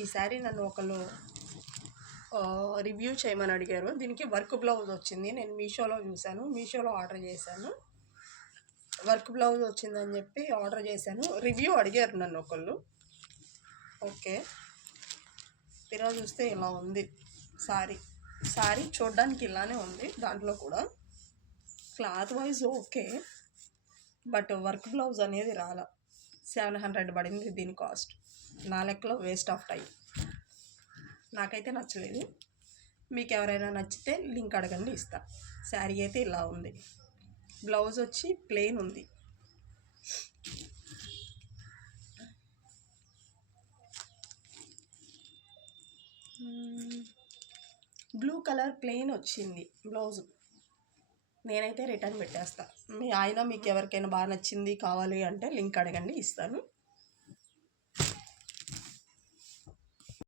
ఈ శారీ నన్ను ఒకళ్ళు రివ్యూ చేయమని అడిగారు. దీనికి వర్క్ బ్లౌజ్ వచ్చింది. నేను మీషోలో చూశాను, మీషోలో ఆర్డర్ చేశాను. వర్క్ బ్లౌజ్ వచ్చిందని చెప్పి ఆర్డర్ చేశాను. రివ్యూ అడిగారు నన్ను ఒకళ్ళు. ఓకే, తీరా చూస్తే ఇలా ఉంది శారీ చూడడానికి ఇలానే ఉంది. దాంట్లో కూడా cloth wise okay, but work blouse అనేది రాలా. 700 పడింది దీని కాస్ట్. నా లెక్కలో వేస్ట్ ఆఫ్ టైం. నాకైతే నచ్చలేదు. మీకు ఎవరైనా నచ్చితే లింక్ అడగండి, ఇస్తా. శారీ అయితే ఇలా ఉంది. బ్లౌజ్ వచ్చి ప్లెయిన్ ఉంది. బ్లూ కలర్ ప్లెయిన్ వచ్చింది బ్లౌజ్. నేనైతే రిటర్న్ పెట్టేస్తా. మీకు ఎవరికైనా బాగా నచ్చింది కావాలి అంటే లింక్ అడగండి, ఇస్తాను.